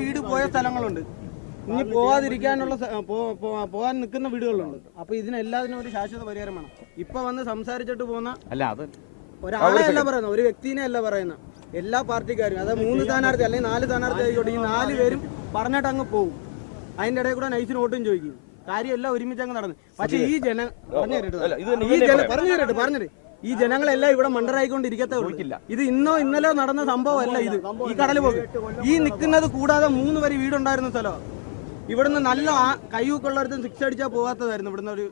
വീട് പോയ സ്ഥലങ്ങളുണ്ട്, ഇനി പോവാതിരിക്കാനുള്ള പോകാൻ നിൽക്കുന്ന വീടുകളുണ്ട്. അപ്പൊ ഇതിനെല്ലാത്തിനും ഒരു ശാശ്വത പരിഹാരം വേണം. ഇപ്പൊ വന്ന് സംസാരിച്ചിട്ട് പോകുന്ന ഒരാളെ അല്ല പറയുന്നത്, ഒരു വ്യക്തിനെ അല്ല പറയുന്നത്, എല്ലാ പാർട്ടിക്കാരും. അതായത് 3 സ്ഥാനാർത്ഥി അല്ലെങ്കിൽ 4 സ്ഥാനാർത്ഥി ആയിക്കോട്ടെ, ഈ 4 പേരും പറഞ്ഞിട്ട് അങ്ങ് പോകും. അതിന്റെ ഇടയിൽ കൂടെ നൈസിന് വോട്ടും ചോദിക്കും. കാര്യമെല്ലാം ഒരുമിച്ച് അങ്ങ് നടന്നു. പക്ഷെ ഈ പറഞ്ഞിട്ട് ഈ ജനങ്ങളെല്ലാം ഇവിടെ മണ്ടറായിക്കൊണ്ടിരിക്കത്തേ ഉള്ളൂ. ഇത് ഇന്നോ ഇന്നലെയോ നടന്ന സംഭവമല്ല. ഇത് ഈ കടൽ പോയി ഈ നിൽക്കുന്നത് കൂടാതെ 3 വരെ വീടുണ്ടായിരുന്ന സ്ഥലമാണ്. ഇവിടുന്ന് നല്ല കയ്യൂക്കുള്ളവർക്ക് 6 അടിച്ചാൽ പോകാത്തതായിരുന്നു. ഇവിടുന്ന് ഒരു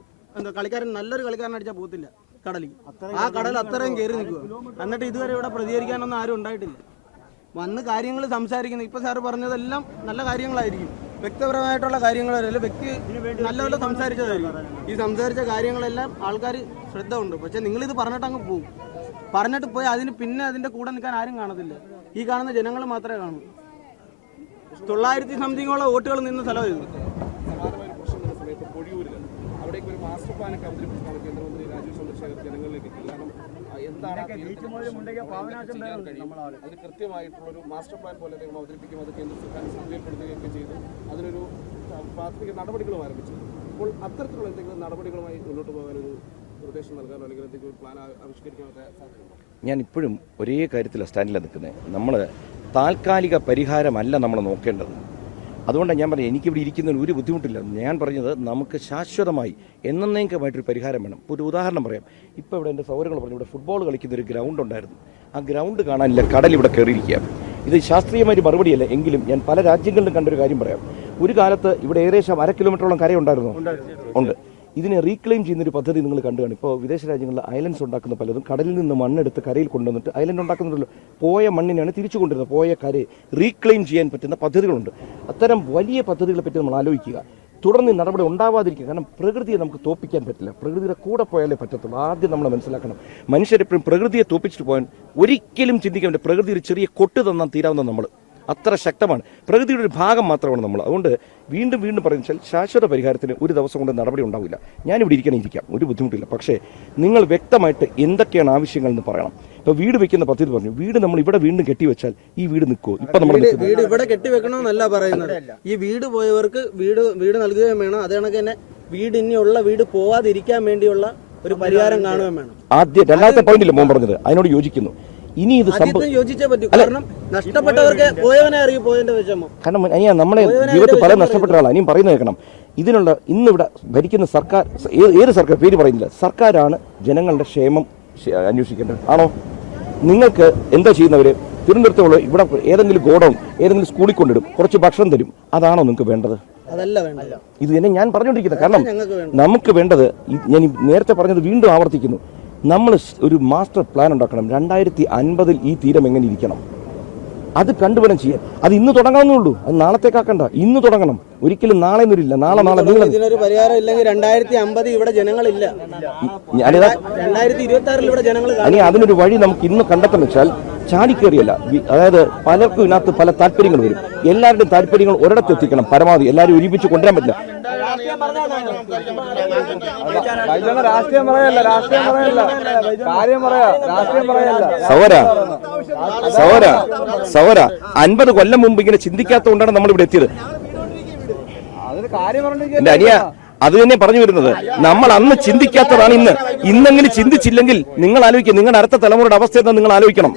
കളിക്കാരൻ, നല്ലൊരു കളിക്കാരൻ അടിച്ചാൽ പോകത്തില്ല കടലിൽ. ആ കടൽ അത്രയും കയറി നിൽക്കുക. എന്നിട്ട് ഇതുവരെ ഇവിടെ പ്രതികരിക്കാനൊന്നും ആരും ഉണ്ടായിട്ടില്ല. വന്ന് കാര്യങ്ങൾ സംസാരിക്കുന്നു. ഇപ്പൊ സാറ് പറഞ്ഞതെല്ലാം നല്ല കാര്യങ്ങളായിരിക്കും, വ്യക്തിപരമായിട്ടുള്ള കാര്യങ്ങളല്ല, വ്യക്തി നല്ലപോലെ സംസാരിച്ചതായിരിക്കും. ഈ സംസാരിച്ച കാര്യങ്ങളെല്ലാം ആൾക്കാർ ശ്രദ്ധ ഉണ്ട്. പക്ഷെ നിങ്ങളിത് പറഞ്ഞിട്ട് അങ്ങ് പോകും. പറഞ്ഞിട്ട് പോയി അതിന് പിന്നെ അതിന്റെ കൂടെ നിൽക്കാൻ ആരും കാണത്തില്ല. ഈ കാണുന്ന ജനങ്ങൾ മാത്രമേ കാണൂ. 900 സംതിങ്ങോളം വോട്ടുകൾ നിന്ന സ്ഥലമായിരുന്നു. അവിടേക്ക് ഒരു മാസ്റ്റർ പ്ലാനൊക്കെ അവതരിപ്പിച്ചാണ് കേന്ദ്രമന്ത്രി രാജീവ് ചന്ദ്രശേഖർ ജനങ്ങളിലേക്ക് എത്തി. കാരണം എന്താണ് അതിന് കൃത്യമായിട്ടുള്ളൊരു മാസ്റ്റർ പ്ലാൻ പോലെ അദ്ദേഹം അവതരിപ്പിക്കും. അത് കേന്ദ്ര സർക്കാർ ശ്രദ്ധയിൽപ്പെടുത്തുകയൊക്കെ ചെയ്തു. അതിനൊരു പ്രാഥമിക നടപടികളും ആരംഭിച്ചു. അപ്പോൾ അത്തരത്തിലുള്ള എന്തെങ്കിലും നടപടികളുമായി മുന്നോട്ട് പോകാനൊരു നിർദ്ദേശം നൽകാനോ അല്ലെങ്കിൽ എന്തെങ്കിലും ഒരു പ്ലാൻ ആവിഷ്കരിക്കാനൊക്കെ സാധ്യതയുണ്ടോ? ഞാൻ ഇപ്പോഴും ഒരേ കാര്യത്തിലാണ് സ്റ്റാൻഡിലാണ് നിൽക്കുന്നത്. നമ്മൾ താൽക്കാലിക പരിഹാരമല്ല നമ്മൾ നോക്കേണ്ടത്. അതുകൊണ്ടാണ് ഞാൻ പറഞ്ഞത് എനിക്കിവിടെ ഇരിക്കുന്നതിന് ഒരു ബുദ്ധിമുട്ടില്ല. ഞാൻ പറഞ്ഞത് നമുക്ക് ശാശ്വതമായി എന്നേക്കുമായിട്ടൊരു പരിഹാരം വേണം. ഒരു ഉദാഹരണം പറയാം. ഇപ്പോൾ ഇവിടെ എൻ്റെ സൗകര്യങ്ങൾ പറഞ്ഞു, ഇവിടെ ഫുട്ബോൾ കളിക്കുന്ന ഒരു ഗ്രൗണ്ട് ഉണ്ടായിരുന്നു. ആ ഗ്രൗണ്ട് കാണാനില്ല, കടൽ ഇവിടെ കയറിയിരിക്കുക. ഇത് ശാസ്ത്രീയമായൊരു മറുപടിയല്ല. എങ്കിലും ഞാൻ പല രാജ്യങ്ങളിലും കണ്ടൊരു കാര്യം പറയാം. ഒരു കാലത്ത് ഇവിടെ ഏകദേശം 1/2 കിലോമീറ്ററോളം കരയുണ്ടായിരുന്നു. ഉണ്ട്. ഇതിനെ റീക്ലെയിം ചെയ്യുന്നൊരു പദ്ധതി നിങ്ങൾ കണ്ടുകാണ്. ഇപ്പോൾ വിദേശ രാജ്യങ്ങളിൽ ഐലൻഡ്സ് ഉണ്ടാക്കുന്ന പലതും കടലിൽ നിന്ന് മണ്ണെടുത്ത് കരയിൽ കൊണ്ടുവന്നിട്ട് ഐലൻഡ് ഉണ്ടാക്കുന്നുണ്ടല്ലോ. പോയ മണ്ണിനാണ് തിരിച്ചു കൊണ്ടുവരുന്നത്. പോയ കരയെ റീക്ലെയിം ചെയ്യാൻ പറ്റുന്ന പദ്ധതികളുണ്ട്. അത്തരം വലിയ പദ്ധതികളെ പറ്റി നമ്മൾ ആലോചിക്കുക. തുടർന്ന് നടപടി ഉണ്ടാവാതിരിക്കുക. കാരണം പ്രകൃതിയെ നമുക്ക് തോപ്പിക്കാൻ പറ്റില്ല. പ്രകൃതിയുടെ കൂടെ പോയാലേ പറ്റത്തുള്ളൂ. ആദ്യം നമ്മൾ മനസ്സിലാക്കണം, മനുഷ്യരെപ്പോഴും പ്രകൃതിയെ തോപ്പിച്ചിട്ട് പോകാൻ ഒരിക്കലും ചിന്തിക്കാൻ പറ്റില്ല. പ്രകൃതി ഒരു ചെറിയ കൊട്ട് തന്നാൽ തീരാവുന്ന നമ്മൾ അത്ര ശക്തമാണ്. പ്രകൃതിയുടെ ഒരു ഭാഗം മാത്രമാണ് നമ്മൾ. അതുകൊണ്ട് വീണ്ടും വീണ്ടും പറയുന്നത് ശാശ്വത പരിഹാരത്തിന് ഒരു ദിവസം കൊണ്ട് നടപടി ഉണ്ടാവില്ല. ഞാനിവിടെ ഇരിക്കാം, ഒരു ബുദ്ധിമുട്ടില്ല. പക്ഷേ നിങ്ങൾ വ്യക്തമായിട്ട് എന്തൊക്കെയാണ് ആവശ്യങ്ങൾ എന്ന് പറയണം. ഇപ്പോൾ വീട് വെക്കുന്ന പദ്ധതി പറഞ്ഞു. വീട് നമ്മൾ ഇവിടെ വീണ്ടും കെട്ടിവെച്ചാൽ ഈ വീട് നിൽക്കുമോ? ഇപ്പം നമ്മൾ വീട് ഇവിടെ കെട്ടിവെക്കണമെന്നല്ല പറയുന്നത്. ഈ വീട് പോയവർക്ക് വീട് നൽകുകയും വേണം. അതേ കണക്ക് തന്നെ വീട് ഇനിയുള്ള വീട് പോവാതിരിക്കാൻ വേണ്ടിയുള്ള ഒരു പരിഹാരം കാണുകയും വേണം. ആദ്യം 2ാമത്തെ പോയിന്റിൽ മോൻ പറഞ്ഞത് അതിനോട് യോജിക്കുന്നു. ഇനി ഇത് യോജിച്ചേ പറ്റൂ. കാരണം നഷ്ടപ്പെട്ടവർക്ക് പോയവനെ അറിയും പോയതിന്റെ വിഷമം. കാരണം നമ്മളെ ജീവിതത്തിൽ പല നഷ്ടപ്പെട്ട ആളാണ്. ഇനിയും പറയുന്നത് കേൾക്കണം. ഇതിനുള്ള ഇന്നിവിടെ ഭരിക്കുന്ന സർക്കാർ, ഏത് സർക്കാർ പേര് പറയുന്നില്ല, സർക്കാരാണ് ജനങ്ങളുടെ ക്ഷേമം അന്വേഷിക്കേണ്ടത്. ആണോ? നിങ്ങൾക്ക് എന്താ ചെയ്യുന്നവര്? തിരുവനന്തപുരത്തുള്ള ഇവിടെ ഏതെങ്കിലും ഗോഡൌൺ ഏതെങ്കിലും സ്കൂളിൽ കൊണ്ടിടും, കുറച്ച് ഭക്ഷണം തരും. അതാണോ നിങ്ങൾക്ക് വേണ്ടത്? അതല്ല വേണ്ടത്. ഇത് തന്നെ ഞാൻ പറഞ്ഞുകൊണ്ടിരിക്കുന്നത്. കാരണം നമുക്ക് വേണ്ടത്, ഞാൻ നേരത്തെ പറഞ്ഞത് വീണ്ടും ആവർത്തിക്കുന്നു, നമ്മൾ ഒരു മാസ്റ്റർ പ്ലാൻ ഉണ്ടാക്കണം. 2050 ഈ തീരം എങ്ങനെ ഇരിക്കണം അത് കണ്ടുവേണം ചെയ്യാൻ. അത് ഇന്ന് തുടങ്ങാവുന്നേ ഉള്ളൂ. അത് നാളത്തേക്കാക്കണ്ട, ഇന്ന് തുടങ്ങണം. ഒരിക്കലും നാളെ ഒന്നുമില്ല. നാളെ ഇതിനൊരു പരിഹാരം ഇല്ലെങ്കിൽ 2050 ഇവിടെ ജനങ്ങളില്ല. 2026 ഇവിടെ ജനങ്ങൾ. ഇനി അതിനൊരു വഴി നമുക്ക് ഇന്ന് കണ്ടെത്തുന്ന വെച്ചാൽ ചാടിക്കേറിയല്ല. അതായത് പലർക്കും ഇതിനകത്ത് പല താല്പര്യങ്ങൾ വരും. എല്ലാവരുടെയും താല്പര്യങ്ങൾ ഒരിടത്ത് എത്തിക്കണം. പരമാവധി എല്ലാവരും ഒരുമിച്ച് കൊണ്ടുവരാൻ പറ്റില്ല. സൗര 50 കൊല്ലം മുമ്പ് ഇങ്ങനെ ചിന്തിക്കാത്തതുകൊണ്ടാണ് നമ്മൾ ഇവിടെ എത്തിയത്. എന്റെ അനിയ അത് തന്നെ പറഞ്ഞു വരുന്നത്. നമ്മൾ അന്ന് ചിന്തിക്കാത്തതാണ് ഇന്നെങ്കിലും ചിന്തിച്ചില്ലെങ്കിൽ നിങ്ങൾ ആലോചിക്കുക. നിങ്ങളുടെ അടുത്ത തലമുറയുടെ അവസ്ഥ എന്താ നിങ്ങൾ ആലോചിക്കണം.